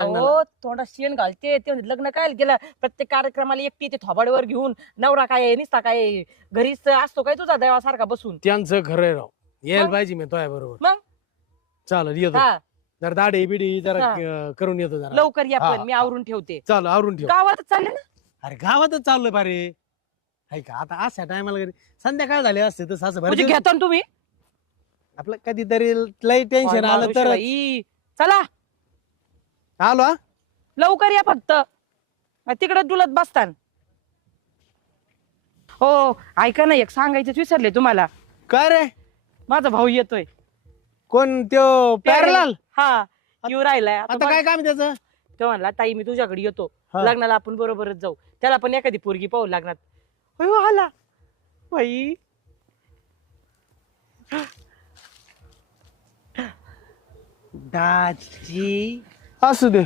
हो तोंडात शेण घालते ते म्हणते, लग्न काय गेलं प्रत्येक कार्यक्रमाला एकटी ते थोबाडीवर घेऊन नवरा काय निसता काय घरीच असतो काय तुझा देवासारखा बसून. त्यांचं खरं आहे राव, यायला मग? पाहिजे मी तो बरोबर. मग चालेल येतो, हा जरा दाढी बिडी जरा हा. करून येतो जरा. लवकर या हा, पण मी हा. आवरून ठेवते. चाल आवरून ठेव. गावातच चालले ना. अरे गावातच चाललोय बारे, हाय का आता अशा टायमाला संध्याकाळ झाले असते तर असं म्हणजे बरं घेता ना तुम्ही आपलं कधीतरी लई टेन्शन आलं तर बाई, चला आलो हा. लवकर या फक्त तिकडे डुलत बसतान. हो ऐका ना, एक सांगायचं विसरले तुम्हाला. काय रे, माझा भाऊ येतोय. कोण त्यो प्यारलाल? हा येऊ राहिलाय आता काय काम आहे त्याचं? तो म्हणला ताई मी तुझ्याकडे येतो हा. लग्नाला आपण बरोबरच जाऊ. त्याला पण एखादी पोरगी पाहू लागणार. अयो आला बाई. दाजी असू दे.